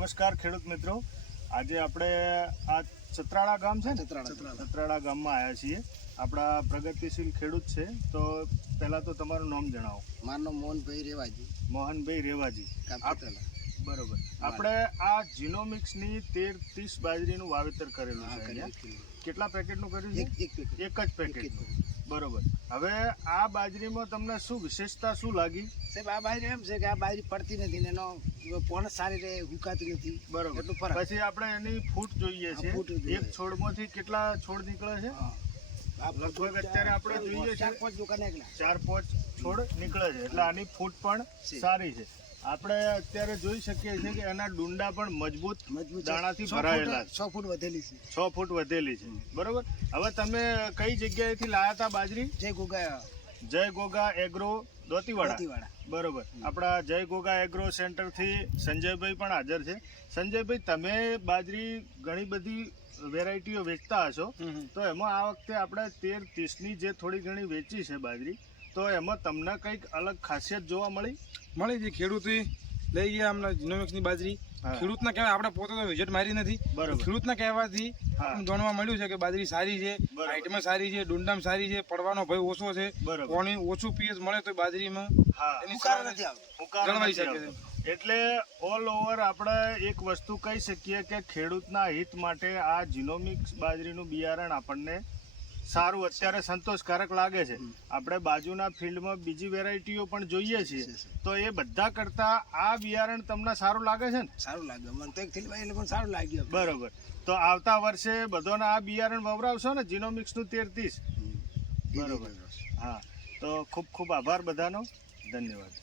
નમસ્કાર ખેડૂત મિત્રો, આજે આપણે આ ચતરાળા ગામ છે ને, ચતરાળા ગામમાં આવ્યા છીએ. આપણા પ્રગતિશીલ ખેડૂત છે, તો પહેલા તો તમારું નામ જણાવો. મારું નામ મોહનભાઈ રેવાજી. મોહનભાઈ રેવાજી. બરોબર. આપણે આ જીનોમિક્સની 13-30 બાજરીનું વાવેતર કરેલું છે. કેટલા પેકેટનું કર્યું છે? એક જ પેકેટ. બરોબર. હવે આ બાજરીમાં તમને શું વિશેષતા શું લાગી? સાહેબ, આ બાજરી એમ છે કે આ બાજરી પડતી નથી ને એનો પોણ સારી રહે, હુકાતી નથી. બરોબર. પછી આપણે એની ફૂટ જોઈએ છે. એક છોડમાંથી કેટલા છોડ નીકળે છે? લગભગ અત્યારે આપણે જોઈએ છે 4-5 છોડ નીકળે છે, એટલે આની ફૂટ પણ સારી છે. આપણે અત્યારે જોઈ શકીએ છીએ કે એના ડુંડા પણ મજબૂત દાણાથી ભરાયેલા છે. 6 ફૂટ વધેલી છે. 6 ફૂટ વધેલી છે. બરોબર. હવે તમે કઈ જગ્યાએથી લાયા હતા બાજરી? જય ગોગા એગ્રો દોતીવાડા. બરોબર. આપણા જય ગોગા એગ્રો સેન્ટરથી સંજયભાઈ પણ હાજર છે. સંજયભાઈ, તમે બાજરી ઘણી બધી વેરાયટીઓ વેચતા હશો, તો એમાં આ વખતે આપણે 13-30ની જે થોડી ઘણી વેચી છે બાજરી, તો એમાં તમને કંઈક અલગ ખાસિયત જોવા મળી છે. ખેડૂતે લઈ ગયા અમને જીનોમિક્સની બાજરી. ખેડૂતના કહેવાય, આપણે પોતે તો વિઝિટ મારી નથી. ખેડૂતના કહેવાથી જાણવા મળ્યું છે કે બાજરી સારી છે, હાઈટમાં સારી છે, ડુંડામાં સારી છે, પડવાનો ભય ઓછો છે, પાણી ઓછું પીએચ મળે તો બાજરીમાં જળવાઈ શકે છે. એટલે ઓલ ઓવર આપણે એક વસ્તુ કહી શકીએ કે ખેડૂતના હિત માટે આ જીનોમિક્સ બાજરીનું બિયારણ આપણને સારું અત્યારે સંતોષકારક લાગે છે. આપણે બાજુના ફિલ્ડમાં બીજી વેરાયટીઓ પણ જોઈએ છીએ, તો એ બધા કરતા આ બિયારણ તમને સારું લાગે છે ને? સારું લાગે મને તો. એક થેલી પણ સારું લાગ્યું. બરોબર. તો આવતા વર્ષે બધાને આ બિયારણ વવરાવશો ને, જીનોમિક્સનું 13-30? બરોબર. હા, તો ખૂબ ખૂબ આભાર બધાનો. ધન્યવાદ.